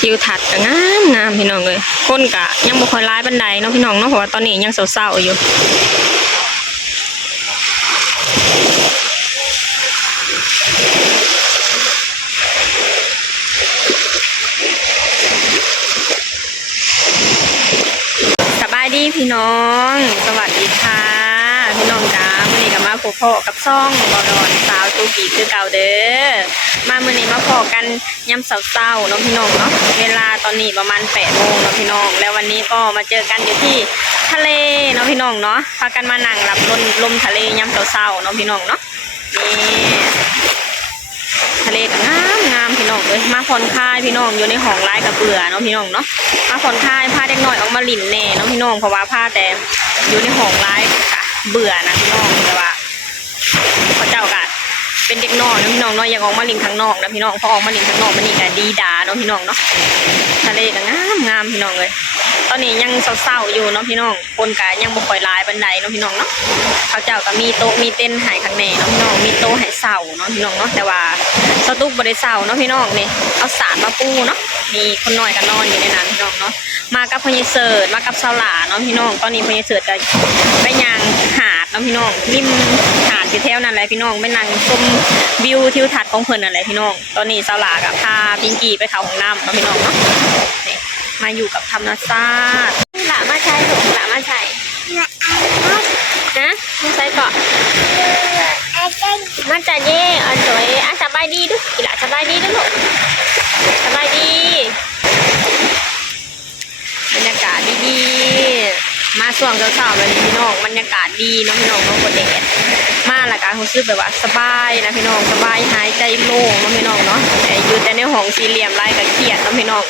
ทิวทัศน์ก็งามพี่น้องเลยคนกะยังบ่ค่อยร้ายบันไดเนาะพี่น้องเนาะเพราะว่าตอนนี้ยังเศร้าๆอยู่สบายดีพี่น้องสวัสดีค่ะพี่น้องจ้ามื้อนี้ก็มาพบพ่อกับซ่องบ่ดอนสาวตูกีคือเก่าเด้อมามื้อนี้มาพอกันยามเช้าๆเนาะพี่น้องเนาะเวลาตอนนี้ประมาณ8 โมงเนาะพี่น้องแล้ววันนี้ก็มาเจอกันอยู่ที่ทะเลเนาะพี่น้องเนาะพากันมานั่งรับลมทะเลยามเช้าๆเนาะพี่น้องเนาะนี่ทะเลก็งามพี่น้องเลยมาผ่อนคลายพี่น้องอยู่ในห้องร้ายกับเบื่อเนาะพี่น้องเนาะมาผ่อนคลายพาเด็กน้อยออกมาหลินแน่เนาะพี่น้องเพราะว่าพาแต่อยู่ในห้องร้ายค่ะเบื่อนะพี่น้องแต่ว่าเขาเจ้าก็เป็นเด็กน้อยนะพี่น้องเนาะอยากออกมาหลินข้างนอกนะพี่น้องพอออกมาหลินข้างนอกมันนี่ก็ดีดาเนาะพี่น้องเนาะทะเลก็งามพี่น้องเลยตอนนี้ยังเศร้าๆอยู่เนาะพี่น้องคนก็ยังบ่ค่อยหลายบันไดเนาะพี่น้องเนาะเขาเจ้าก็มีโต๊ะมีเต็นท์ให้ข้างในเนาะพี่น้องมีโต๊ะให้เสาเนาะพี่น้องเนาะแต่ว่าสตุ๊กบ่ได้เสาเนาะพี่น้องนี่เอาสารมาปูเนาะมีคนน้อยก็นอนอยู่ในนั้นพี่น้องเนาะมากับพญเสิร์ตมากับสาวหลาเนาะพี่น้องตอนนี้พญเสิร์ตก็ไปย่างหาดเนาะพี่น้องริมหาดที่แถวนั่นแหละพี่น้องไปนั่งชมวิวทิวทัศน์ของเพิ่นนั่นแหละพี่น้องตอนนี้สาวหลาก็พาพิงกี้ไปเข้าห้องน้ำเนาะพี่น้องเนาะมาอยู่กับธรรมชาติหลามาใช้ถูกหลามาใช้นะมาใช้เกาะมาจ่าเย่อันสวยอ่ะสบายดีด้วยหลาสบายดีด้วยลูกสบายดีบรรยากาศดีๆมาช่วงเช้าๆแบบนี้พี่น้องบรรยากาศดีเนาะพี่น้องเนาะบนแดดมาละกันรู้สึกแบบว่าสบายนะพี่น้องสบายหายใจโล่งเนาะพี่น้องเนาะแต่อยู่แต่ในห้องสี่เหลี่ยมไร้กับเครียดเนาะพี่น้อง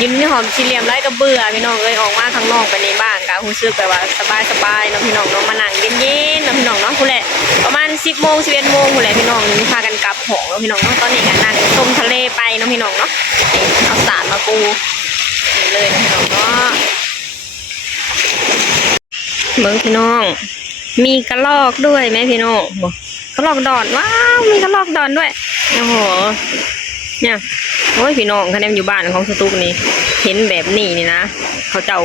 ยืนในห้องสี่เหลี่ยมไร้กับเบื่อพี่น้องเลยออกมาข้างนอกไปในบ้านก็รู้สึกแบบว่าสบายเนาะพี่น้องเนาะมานั่งเย็นๆเนาะพี่น้องเนาะผู้แหละประมาณ10 โมง 11 โมงผู้แหละพี่น้องนี่พากันกลับห้องเนาะพี่น้องเนาะตอนนี้ก็นั่งชมทะเลไปเนาะพี่น้องเนาะเอาสาดมาปูเลยนะพี่น้องเนาะเมืองพี่น้องมีกระรอกด้วยไหมพี่น้องกระรอกดอนว้าวมีกระรอกดอนด้วยโอ้โหเนี่ยโอ้ยพี่น้องคะแนนอยู่บ้านของสตูกนี่เห็นแบบนี้นี่นะเขาเจ้า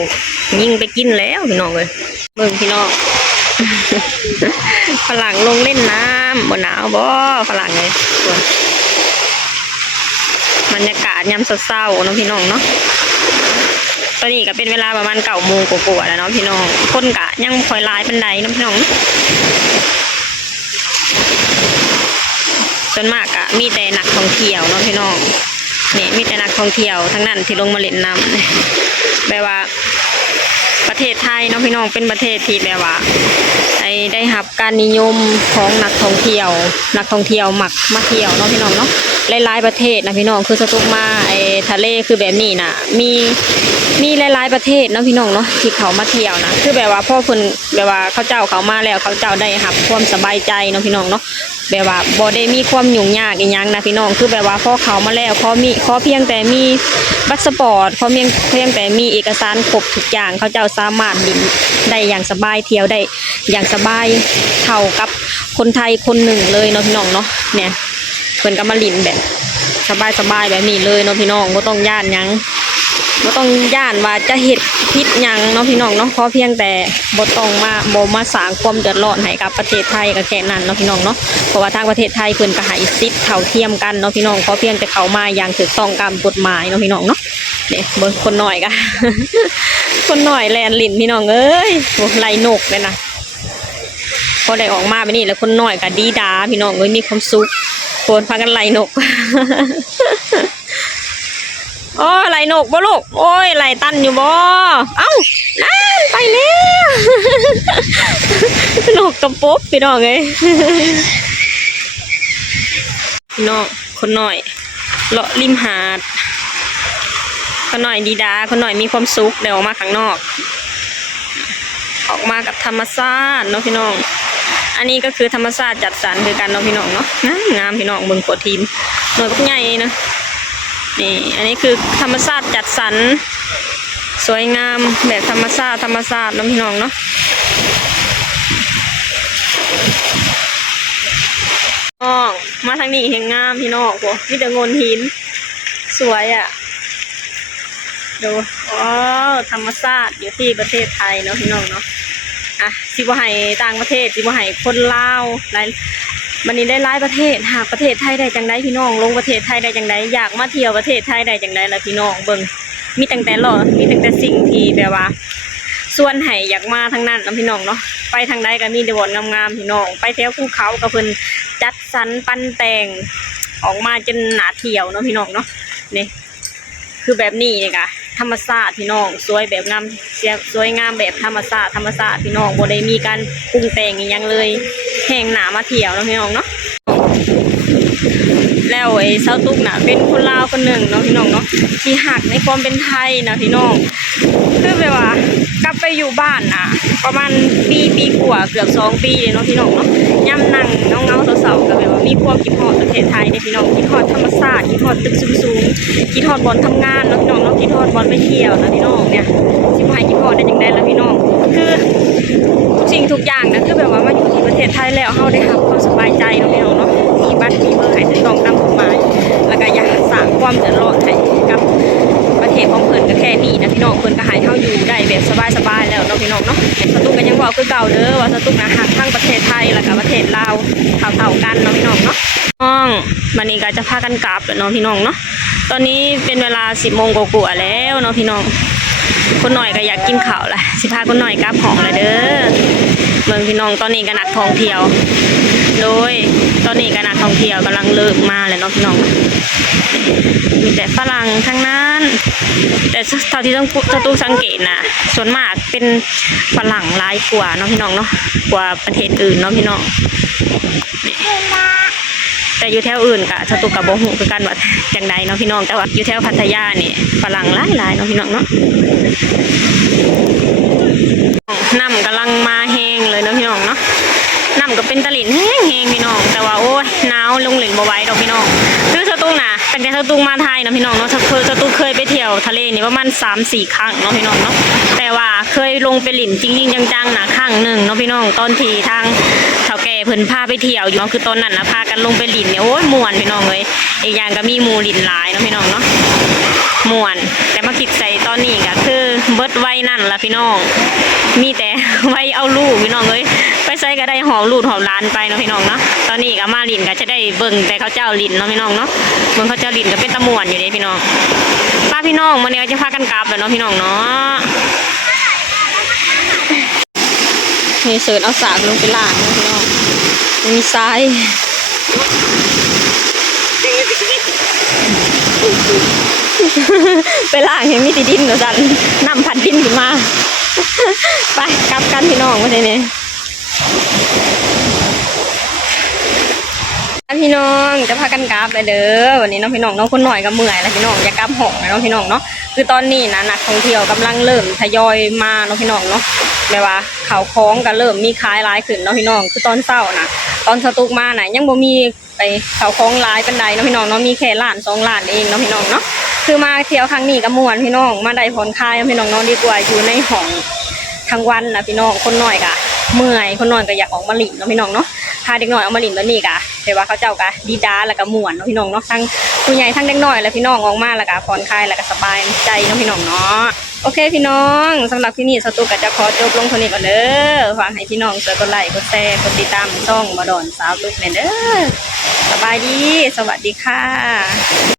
ยิงไปกินแล้วพี่น้องเลยเมืองพี่น้องฝรั่งลงเล่นน้ำบนหนาวบ่ฝรั่งเลยบรรยากาศยามเศร้าๆเนาะพี่น้องเนาะตอนนี้ก็เป็นเวลาประมาณ9 โมงกว่าๆแล้วเนาะพี่น้องคนกะยังคอยร้ายบันไดเนาะพี่น้องส่วนมากอะมีแต่นักท่องเที่ยวเนาะพี่น้องนี่มีแต่นักท่องเที่ยวทั้งนั้นที่ลงมาเล่นน้ำแบบว่าประเทศไทยเนาะพี่น้องเป็นประเทศที่แบบว่าได้รับการนิยมของนักท่องเที่ยวมักมาเที่ยวเนาะพี่น้องเนาะหลายๆประเทศนะพี่น้องคือสตุกมาทะเลคือแบบนี้นะมีหลายๆประเทศเนาะพี่น้องเนาะที่เขามาเที่ยวนะคือแบบว่าพ่อคนแบบว่าเขาเจ้าเขามาแล้วเขาเจ้าได้รับความสบายใจเนาะพี่น้องเนาะแบบว่าบ่ได้มีความยุ่งยากอีหยังนะพี่น้องคือแบบว่าพอเขามาแล้วขอเพียงแต่มีพาสปอร์ตขอเพียงแต่มีเอกสารครบทุกอย่างเขาเจ้าสามารถบินได้อย่างสบายเที่ยวได้อย่างสบายเท่ากับคนไทยคนหนึ่งเลยเนาะพี่น้องเนาะเนี่ยเพิ่นก็มาลินแบบสบายแบบนี้เลยเนาะพี่น้องบ่ต้องย่านหยังบ่ต้องย่านว่าจะเฮ็ดผิดหยังเนาะพี่น้องเนาะขอเพียงแต่บ่ต้องมาสร้างความเดือดร้อนให้กับประเทศไทยก็แค่นั้นเนาะพี่น้องเนาะเพราะว่าทางประเทศไทยเพิ่นก็ให้สิทธิ์เท่าเทียมกันเนาะพี่น้องขอเพียงแต่เข้ามาอย่างถูกต้องตามกฎหมายเนาะพี่น้องเนาะนี่เบิ่งคนน้อยก็ คนน้อยแลนลิ้นพี่น้องเอ้ยโอ้ไล่นกเลยนะพอได้ออกมาแบบนี้แล้วคนน้อยก็ดีดาพี่น้องเอ้ยมีความสุขโคนพากันไล่นก โอ้ไล่นกบ่ลูกโอ้ยไล่ตันอยู่บ่เอ้านั่นไปแล้ว นกกระปบพี่น้องเอ้ย พี่น้องคนน้อยเลาะริมหาดคนน้อยดีดาคนน้อยมีความสุขเดี๋ยวออกมาข้างนอกออกมากับธรรมชาติเนาะพี่น้องอันนี้ก็คือธรรมชาติจัดสรรคือกันเนาะพี่น้องเนาะงามพี่น้องเบิ่งโขดทีมหน่วยพวกใหญ่นะนี่อันนี้คือธรรมชาติจัดสรรสวยงามแบบธรรมชาติเนาะพี่น้องเนาะมาทางนี้เห็นงามพี่น้องโหมีแต่โงนหินสวยอ่ะ ดูอ๋อธรรมชาติอยู่ที่ประเทศไทยเนาะพี่น้องเนาะอ่ะสิบ่ให้ต่างประเทศสิบ่ให้คนลาวหลายวันนี้ได้หลายประเทศหากประเทศไทยได้จังไดพี่น้องลงประเทศไทยได้จังไดอยากมาเที่ยวประเทศไทยได้จังไดล่ะพี่น้องเบิ่งมีตั้งแต่หล่อมีตั้งแต่สิ่งที่แบบว่าส่วนให้อยากมาทางนั้นนะพี่น้องเนาะไปทางใดก็มีแต่บ่อนงามๆพี่น้องไปแถวภูเขาก็เพิ่นจัดสรรปั้นแต่งออกมาจนหนาเที่ยวเนาะพี่น้องเนาะนี่คือแบบนี้นี่ค่ะธรรมชาติพี่น้องสวยแบบงามสวยงามแบบธรรมชาติพี่น้องบ่ได้มีการปรุงแต่งอีหยังเลยแห่งหนามาเที่ยวเนาะพี่น้องเนาะแล้วไอ้เซาตุกน่ะเป็นคนลาวคนหนึ่งเนาะพี่น้องเนาะที่หักในความเป็นไทยนะพี่น้องคือแบบว่ากลับไปอยู่บ้านน่ะประมาณปีกว่าเกือบ2 ปีเลยเนาะพี่น้องเนาะย่ำนั่งเงาๆเสาๆก็แบบว่ามีความคิดฮอดประเทศไทยเนี่ยพี่น้องคิดฮอดธรรมชาติคิดฮอดตึกสูงๆคิดฮอดบ่อนทำงานเนาะพี่น้องเนาะคิดฮอดบ่อนไปเที่ยวนะพี่น้องเนี่ยสิบ่ให้คิดฮอดได้จังได๋ล่ะพี่น้องคือทุกสิ่งทุกอย่างนะคือแบบว่ามาอยู่ที่ประเทศไทยแล้วเฮาได้รับความสบายใจเนาะพี่น้องเนาะมีบัตรมีเบอร์ให้ถูกต้องตามกฎหมายแล้วก็อย่าสร้างความเดือดร้อนให้กับประเทศของเพิ่นก็แค่นี้นะพี่น้องเพิ่นก็ให้เฮาอยู่ได้แบบสบายๆแล้วเนาะพี่น้องเนาะสตุกก็ยังบอกคือเก่าเด้อว่าสตุกนะฮักทั้งประเทศไทยแล้วก็ประเทศลาวเท่าๆกันเนาะพี่น้องเนาะวันนี้ก็จะพากันกลับแล้วเนาะพี่น้องเนาะตอนนี้เป็นเวลา 10 โมงกว่าๆแล้วเนาะพี่น้องคนหน่อยก็อยากกินข้าวแหละสิพาคนหน่อยกลับห้องเลยเด้อเมืองพี่น้องตอนนี้ก็นักท่องเที่ยวโดยตอนนี้ก็นักท่องเที่ยวกำลังเลิกมาเลยเนาะพี่น้องมีแต่ฝรั่งทั้งนั้นแต่เท่าที่ต้องสังเกตนะส่วนมากเป็นฝรั่งหลายกว่าเนาะพี่น้องเนาะกว่าประเทศอื่นเนาะพี่น้องแต่อยู่แถวอื่นกะสตุกกับโบหูคือกันว่าจังใดเนาะพี่น้องแต่ว่าอยู่แถวพัทยานี่ฝรั่งหลายเนาะพี่น้องเนาะน้ำกำลังมาแห้งเลยเนาะพี่น้องเนาะน้ำก็เป็นตลิ่นแห้งพี่น้องแต่ว่าโอ้ยหนาวลงหลินบ่ไหวดอกพี่น้องคือสตุกนะตั้งแต่สตุกมาไทยเนาะพี่น้องเนาะสตุกเคยไปเที่ยวทะเลนี่ประมาณ3-4 ครั้งเนาะพี่น้องเนาะแต่ว่าเคยลงไปหลินจริงๆจังๆนะครั้งหนึ่งเนาะพี่น้องตอนที่ทางเฒ่าแก่เพิ่นพาไปเที่ยวอยู่เนาะคือตอนนั้นนะพากันลงไปหลินเนี่ยโอ้ยม่วนพี่น้องเลยอีกอย่างก็มีหมู่หลินหลายเนาะพี่น้องเนาะม่วนแต่มาคิดใส่ตอนนี้ก็คือเบิดไว้นั่นละพี่น้องมีแต่ไว้เอาลูกพี่น้องเลยไปใส่ก็ได้หอมลูกหอมหลานไปเนาะพี่น้องเนาะตอนนี้ก็มาหลินก็จะได้เบิ่งแต่เขาเจ้าหลินเนาะพี่น้องเนาะเบิ่งเขาเจ้าหลินก็เป็นตะม่วนอยู่เด้พี่น้องป้าพี่น้องมื้อนี้ก็จะพากันกลับแล้วเนาะพี่น้องเนาะนี่เสิร์ฟเอาสากลงไปล้างเนาะพี่น้องมีทรายไปล่างเห็นมีตีดินเหรอจันน้ำพัดดินขึ้นมาไปกลับกันพี่น้องมาทีนี้พี่น้องจะพากันกลับไปเด้อวันนี้น้องพี่น้องน้องคนหน่อยก็เมื่อยแล้วพี่น้องอยากกลับห้องนะน้องพี่น้องเนาะคือตอนนี้นะนักท่องเที่ยวกำลังเริ่มทยอยมาน้องพี่น้องเนาะแบบว่าเขาคล้องก็เริ่มมีขายหลายขึ้นน้องพี่น้องคือตอนเช้านะตอนสตุกมาน่ะยังบ่มีไปเขาคล้องหลายเป็นใดน้องพี่น้องเนาะมีแค่1-2 ล้านเองน้องพี่น้องเนาะคือมาเที่ยวครั้งนี้ก็ม่วนพี่น้องมาได้ผ่อนคลายพี่น้องเนาะดีกว่าอยู่ในห้องทั้งวันนะพี่น้องคนหน่อยก็เมื่อยคนนอนก็อยากออกมาหลินเนาะพี่น้องเนาะพาเด็กน้อยออกมาหลินแล้วนี่กะแต่ว่าเขาเจ้ากะดีดาแล้วก็ม่วนเนาะพี่น้องเนาะทั้งผู้ใหญ่ทั้งเด็กน้อยแล้วพี่น้องออกมาแล้วก็ผ่อนคลายแล้วก็สบายใจเนาะพี่น้องเนาะโอเคพี่น้องสำหรับที่นี่สตูก็จะขอจบลงเท่านี้ก่อนเด้อฝากให้พี่น้องช่วยกดไลค์กดแชร์กดติดตามช่องมาดอนสาวตุ๊กเด้อสบายดีสวัสดีค่ะ